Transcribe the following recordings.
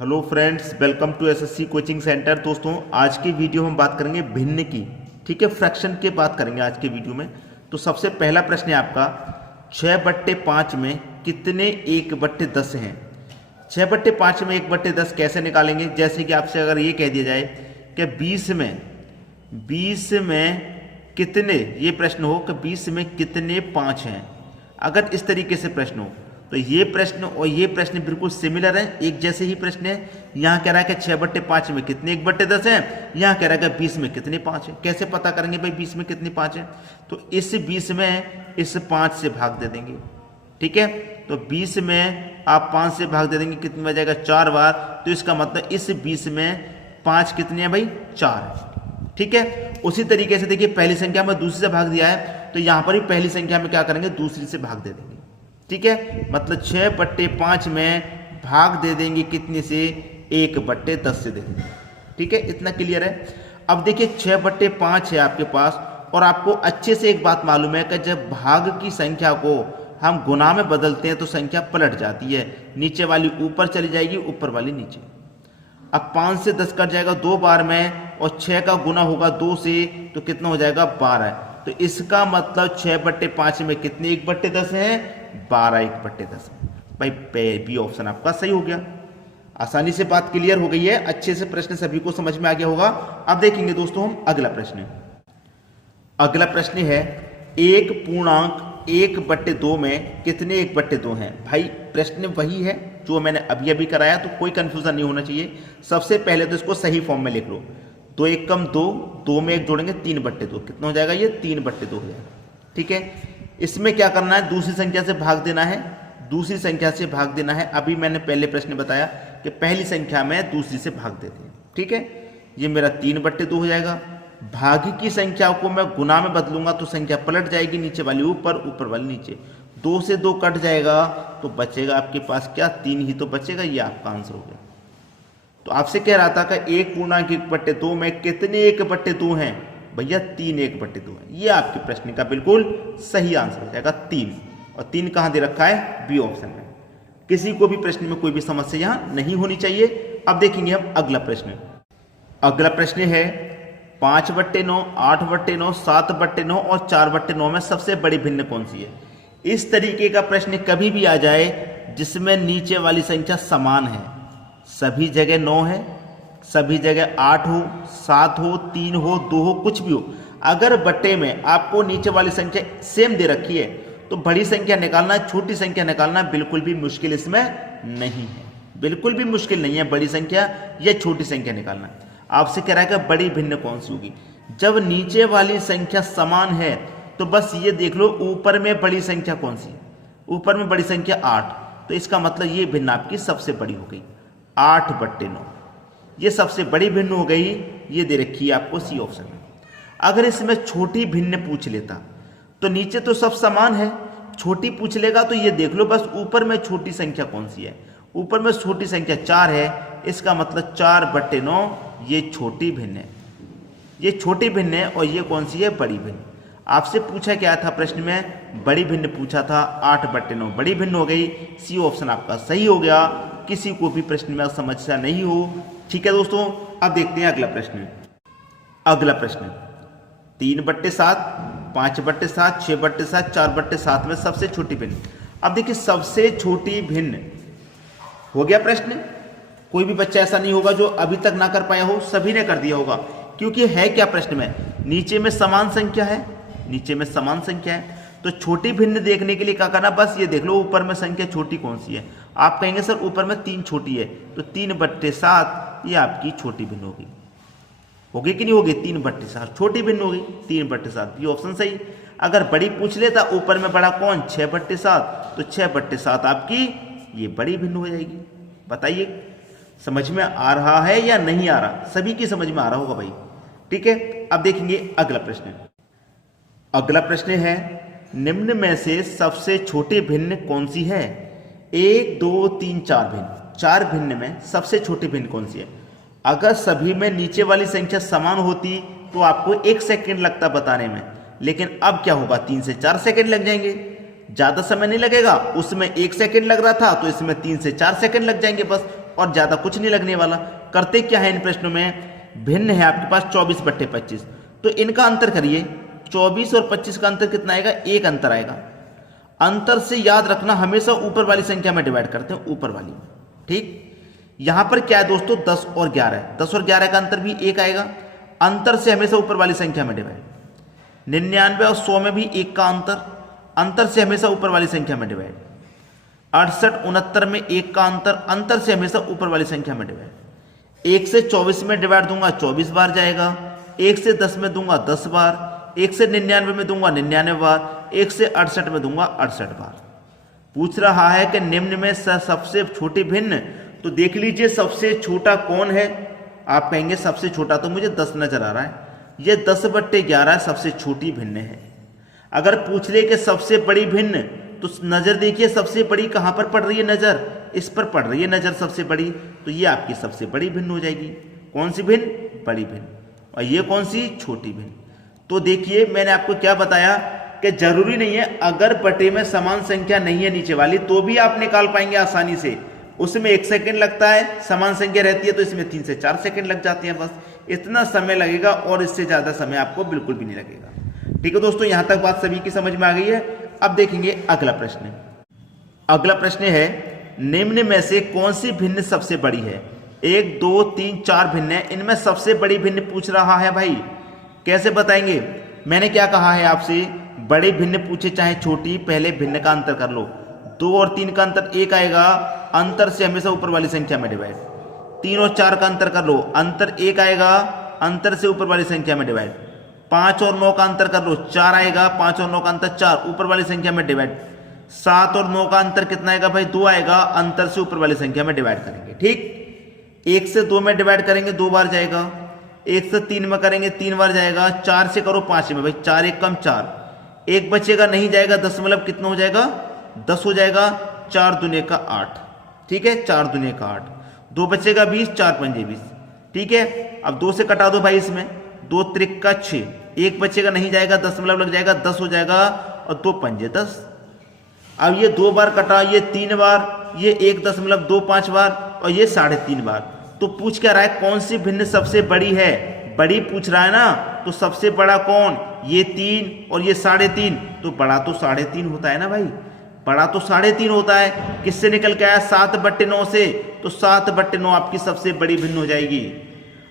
Hello friends, welcome to SSC coaching centre. दोस्तों, आज की वीडियो हम बात करेंगे भिन्न की। ठीक है, फ्रैक्शन की बात करेंगे आज के वीडियो में। तो सबसे पहला प्रश्न है आपका, 6/5 में कितने 1/10 हैं। 6/5 में 1/10 कैसे निकालेंगे। जैसे कि आपसे अगर ये कह दिया जाए कि 20 में कितने, ये प्रश्न हो कि 20 में कितने 5 हैं। अगर इस तरीके से प्रश्न हो तो ये प्रश्न और ये प्रश्न बिल्कुल सिमिलर है, एक जैसे ही प्रश्न है। यहाँ कह रहा है कि 6/5 में कितने 1/10 हैं, यहाँ कह रहा है कि 20 में कितने 5 हैं। कैसे पता करेंगे भाई 20 में कितने 5 हैं। तो इस 20 में इस 5 से भाग दे देंगे। ठीक है, तो 20 में आप 5 से भाग दे देंगे, कितनी बार जाएगा 4 बार। तो इसका मतलब इस 20 में 5 कितने हैं भाई, 4 है। ठीक है, उसी तरीके से देखिए पहली संख्या में दूसरी से भाग दिया है, तो यहाँ पर भी पहली संख्या में क्या करेंगे, दूसरी से भाग दे देंगे। ठीक है, मतलब 6/5 में भाग दे देंगे कितने से, 1/10 से दे देंगे। ठीक है, इतना क्लियर है। अब देखिए 6/5 है आपके पास, और आपको अच्छे से एक बात मालूम है कि जब भाग की संख्या को हम गुना में बदलते हैं तो संख्या पलट जाती है, नीचे वाली ऊपर चली जाएगी, ऊपर वाली नीचे। अब 5 से 10 कट जाएगा 2 बार में, और 6 का गुना होगा 2 से, तो कितना हो जाएगा 12। तो इसका मतलब 6/5 में कितने 1/10 हैं, 12 1/10 है। भाई बी ऑप्शन आपका सही हो गया। आसानी से बात क्लियर हो गई है, अच्छे से प्रश्न सभी को समझ में आ गया होगा। अब देखेंगे दोस्तों हम अगला प्रश्न। अगला प्रश्न है 1/1/2 में कितने 1/2 हैं। भाई प्रश्न वही है जो मैंने अभी अभी कराया, तो कोई कंफ्यूजन नहीं होना चाहिए। सबसे पहले तो इसको सही फॉर्म में लिख लो। 2 1 कम 2, 2 में 1 जोड़ेंगे 3/2, कितना हो जाएगा, ये 3/2 हो जाएगा। ठीक है, इसमें क्या करना है, दूसरी संख्या से भाग देना है, दूसरी संख्या से भाग देना है। अभी मैंने पहले प्रश्न बताया कि पहली संख्या में दूसरी से भाग देते हैं। ठीक है, ये मेरा 3/2 हो जाएगा। भागी की संख्या को मैं गुना में बदलूंगा तो संख्या पलट जाएगी, नीचे वाली ऊपर, ऊपर वाली नीचे। 2 से 2 कट जाएगा तो बचेगा आपके पास क्या, 3 ही तो बचेगा। ये आपका आंसर हो गया। तो आपसे कह रहा था कि 1/1/2 में कितने 1/2 हैं। भैया 3 1/2 है। ये आपके प्रश्न का बिल्कुल सही आंसर हो जाएगा 3। और 3 कहां दे रखा है, बी ऑप्शन में। किसी को भी प्रश्न में कोई भी समस्या यहां नहीं होनी चाहिए। अब देखेंगे हम अगला प्रश्न। अगला प्रश्न है 5/9, 8/9, 7/9 और 4/9 में सबसे बड़ी भिन्न कौन सी है। इस तरीके का प्रश्न कभी भी आ जाए जिसमें नीचे वाली संख्या समान है, सभी जगह 9 है, सभी जगह 8 हो, 7 हो, 3 हो, 2 हो, कुछ भी हो, अगर बट्टे में आपको नीचे वाली संख्या सेम दे रखी है तो बड़ी संख्या निकालना, छोटी संख्या निकालना बिल्कुल भी मुश्किल इसमें नहीं है। बिल्कुल भी मुश्किल नहीं है बड़ी संख्या या छोटी संख्या निकालना। आपसे कह रहा है कि बड़ी भिन्न कौन सी होगी। जब नीचे वाली संख्या समान है तो बस ये देख लो ऊपर में बड़ी संख्या कौन सी है। ऊपर में बड़ी संख्या 8, तो इसका मतलब ये भिन्न आपकी सबसे बड़ी हो गई, 8/9। ये सबसे बड़ी भिन्न हो गई, ये दे रखी है आपको सी ऑप्शन में। अगर इसमें छोटी भिन्न पूछ लेता तो नीचे तो सब समान है, छोटी पूछ लेगा तो ये देख लो बस ऊपर में छोटी संख्या कौन सी है। ऊपर में छोटी संख्या 4 है, इसका मतलब 4/9 ये छोटी भिन्न है। ये छोटी भिन्न है और ये कौन सी है, बड़ी भिन्न। आपसे पूछा क्या था प्रश्न में, बड़ी भिन्न पूछा था, 8/9 बड़ी भिन्न हो गई। सी ऑप्शन आपका सही हो गया। किसी को भी प्रश्न में समस्या नहीं हो। ठीक है दोस्तों, अब देखते हैं अगला प्रश्न। अगला प्रश्न 3/7, 5/7, 6/7, 4/7 में सबसे छोटी भिन्न। अब देखिए सबसे छोटी भिन्न हो गया प्रश्न। कोई भी बच्चा ऐसा नहीं होगा जो अभी तक ना कर पाया हो, सभी ने कर दिया होगा। क्योंकि है क्या प्रश्न में, नीचे में समान संख्या है, नीचे में समान संख्या है, तो छोटी भिन्न देखने के लिए क्या करना, बस ये देख लो ऊपर में संख्या छोटी कौन सी है। आप कहेंगे सर ऊपर में 3 छोटी है, तो 3/7 ये आपकी छोटी भिन्न होगी। होगी कि नहीं होगी, 3/7 छोटी भिन्न होगी, 3/7 ये ऑप्शन सही। अगर बड़ी पूछ लेता ऊपर में बड़ा कौन, 6/7, तो 6/7 आपकी ये बड़ी भिन्न हो जाएगी। बताइए समझ में आ रहा है या नहीं आ रहा, सभी की समझ में आ रहा होगा भाई। ठीक है, अब देखेंगे अगला प्रश्न। अगला प्रश्न है निम्न में से सबसे छोटी भिन्न कौन सी है। 1 2 3 4 भिन्न, 4 भिन्न में सबसे छोटी भिन्न कौन सी है। अगर सभी में नीचे वाली संख्या समान होती तो आपको 1 सेकंड लगता बताने में, लेकिन अब क्या होगा, 3 से 4 सेकंड लग जाएंगे। ज्यादा समय नहीं लगेगा, उसमें 1 सेकंड लग रहा था तो इसमें 3 से 4 सेकंड लग जाएंगे बस, और ज़्यादा कुछ नहीं लगने वाला। करते क्या है इन प्रश्नों में, भिन्न है आपके पास 24/25, तो इनका अंतर करिए। 24 और 25 का अंतर कितना आएगा, एक अंतर आएगा। अंतर से याद रखना हमेशा ऊपर वाली संख्या में डिवाइड करते हैं, ऊपर वाली में, ठीक। यहां पर क्या है दोस्तों, 10 और 11 है, 10 और 11 का अंतर भी एक आएगा। अंतर से हमेशा ऊपर वाली संख्या में डिवाइड। 99 और 100 में भी एक का अंतर, अंतर से हमेशा ऊपर वाली संख्या में डिवाइड। 68 69 में एक का अंतर, अंतर से हमेशा ऊपर वाली संख्या में डिवाइड। 1 से 24 में डिवाइड दूंगा 24 बार जाएगा, 1 से 10 में दूंगा 10 बार, 1 से 99 में दूंगा 99 बार, 1 से 68 में दूंगा 68 बार। पूछ रहा है कि निम्न में सबसे छोटी भिन्न, तो देख लीजिए सबसे छोटा कौन है। आप कहेंगे सबसे छोटा तो मुझे 10 नजर आ रहा है, ये 10/11 सबसे छोटी भिन्न है। अगर पूछ ले कि सबसे बड़ी भिन्न, तो नजर देखिए सबसे बड़ी कहां पर पड़ रही है, नजर इस पर पड़ रही है नजर सबसे बड़ी, तो ये आपकी सबसे बड़ी भिन्न हो जाएगी। कौन सी भिन्न, बड़ी भिन्न, और ये कौन सी, छोटी भिन्न। तो देखिए मैंने आपको क्या बताया कि जरूरी नहीं है अगर बटे में समान संख्या नहीं है नीचे वाली तो भी आप निकाल पाएंगे आसानी से। उसमें 1 सेकंड लगता है, समान संख्या रहती है तो इसमें 3 से 4 सेकंड लग जाते हैं, बस इतना समय लगेगा और इससे ज्यादा समय आपको बिल्कुल भी नहीं लगेगा। ठीक है दोस्तों, यहां तक बात सभी की समझ में आ गई है। अब देखेंगे अगला प्रश्न। अगला प्रश्न है, निम्न में से कौन सी भिन्न सबसे बड़ी है। 1 2 3 4 भिन्न है, इनमें सबसे बड़ी भिन्न पूछ रहा है भाई, कैसे बताएंगे। मैंने क्या कहा है आपसे, बड़ी भिन्न पूछे चाहे छोटी, पहले भिन्न का अंतर कर लो। 2 और 3 का अंतर 1 आएगा, अंतर से हमेशा ऊपर वाली संख्या में डिवाइड। 3 और 4 का अंतर कर लो, अंतर 1 आएगा, अंतर से ऊपर वाली संख्या में डिवाइड। 5 और 9 का अंतर कर लो, 4 आएगा, 5 और 9 का अंतर 4, ऊपर वाली संख्या में डिवाइड। 7 और 9 का अंतर कितना आएगा भाई, 2 आएगा, अंतर से ऊपर वाली संख्या में डिवाइड करेंगे, ठीक। 1 से 2 में डिवाइड करेंगे 2 बार जाएगा, 1 से 3 में करेंगे 3 बार जाएगा, 4 से करो 5 में भाई, 4 1 कम 4, 1 बचेगा नहीं जाएगा, 10 मतलब कितना हो जाएगा, 10 हो जाएगा, 4 दूने का 8, ठीक है, 4 दूने का 8, 2 बचेगा 20, 4 पंजे 20, ठीक है। अब 2 से कटा दो भाई इसमें, 2 त्रिक का 6, 1 बचेगा नहीं जाएगा, 10 मतलब लग जाएगा, 10 हो जाएगा, और 2 पंजे 10। अब ये 2 बार कटा, ये 3 बार, ये 1 दशमलव 2 5 बार, और ये 3.5 बार। तो पूछ क्या रहा है, कौन सी भिन्न सबसे बड़ी है, बड़ी पूछ रहा है ना, तो सबसे बड़ा कौन, ये 3 और ये 3.5, तो बड़ा तो 3.5 होता है ना भाई, बड़ा तो 3.5 होता है। किससे निकल के आया, 7/9 से, तो 7/9 आपकी सबसे बड़ी भिन्न हो जाएगी।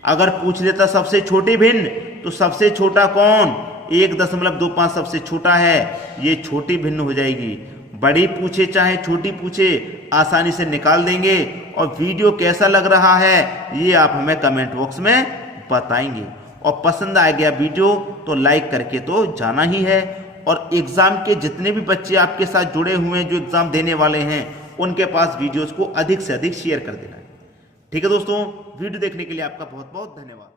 अगर पूछ लेता सबसे छोटी भिन्न, तो सबसे छोटा कौन, 1.25 सबसे छोटा है, ये छोटी भिन्न हो जाएगी। बड़ी पूछे चाहे छोटी पूछे, आसानी से निकाल देंगे। और वीडियो कैसा लग रहा है ये आप हमें कमेंट बॉक्स में बताएंगे। और पसंद आ गया वीडियो तो लाइक करके तो जाना ही है। और एग्जाम के जितने भी बच्चे आपके साथ जुड़े हुए हैं जो एग्जाम देने वाले हैं, उनके पास वीडियोस को अधिक से अधिक शेयर कर देना है। ठीक है दोस्तों, वीडियो देखने के लिए आपका बहुत बहुत धन्यवाद।